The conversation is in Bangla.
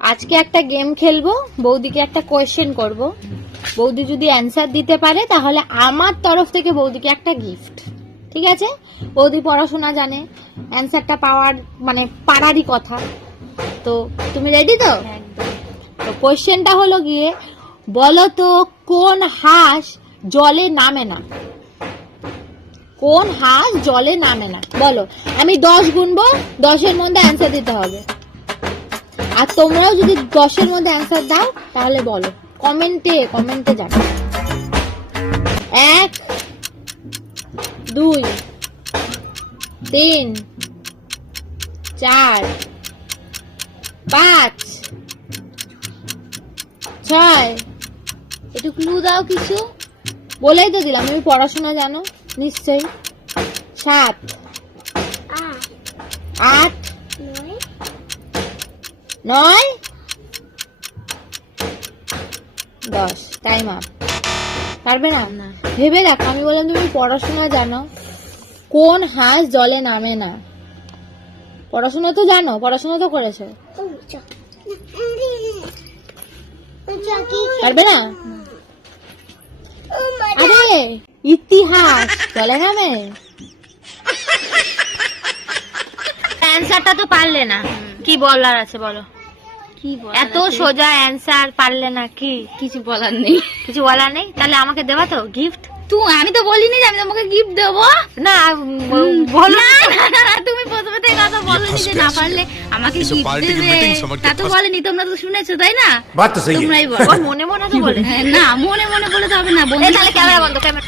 আজকে একটা গেম খেলবো, বৌদিকে একটা কোয়েশ্চেন করব। বৌদি যদি অ্যান্সার দিতে পারে তাহলে আমার তরফ থেকে বৌদিকে একটা গিফট, ঠিক আছে? বৌদি পড়াশোনা জানে, অ্যান্সারটা পাওয়ার মানে পারারই কথা। তো তুমি রেডি তো? তো কোয়েশ্চেনটা হলো গিয়ে, বলো তো কোন হাঁস জলে নামে না? কোন হাঁস জলে নামে না বলো। আমি 10 গুনবো, 10-এর মধ্যে অ্যান্সার দিতে হবে। আর তোমরাও যদি 10-এর মধ্যে অ্যান্সার দাও তাহলে বলো, কমেন্টে জানাও। 1 2 3 4 5 6। একটু ক্লু দাও কিছু। বলেই তো দিলাম তুমি পড়াশোনা জানো নিশ্চয়ই। 7 8 9 10। Time up. পারবে না? ভেবে দেখো, আমি বললাম তুমি পড়াশোনা জানো, কোন হাঁস জলে নামে না? পড়াশোনা তো জানো, পড়াশোনা তো করেছো। পারবে না? আরে ইতিহাস জলে নামে। অ্যান্সারটা তো পারলে না, কি বলার আছে বলো? কি বল, এত সোজা অ্যান্সার পারলে না, কি কিছু বলার নেই। কিছু বলার নেই? তাহলে আমাকে দেবা তো গিফট? আমি তো বলিনি যে আমি তোমাকে গিফট দেবো। না বলো না, তুমি প্রথমে থেকে কথা বলনি যে না পারলে আমাকে গিফট দেবে, তা তো বলেনি। তোমরা তো শুনেছো তাই না? তোমরাই বলো। মনে মনে তো বলে। না, মনে মনে বলে তো হবে না। তাহলে ক্যামেরা বন্ধ, ক্যামেরা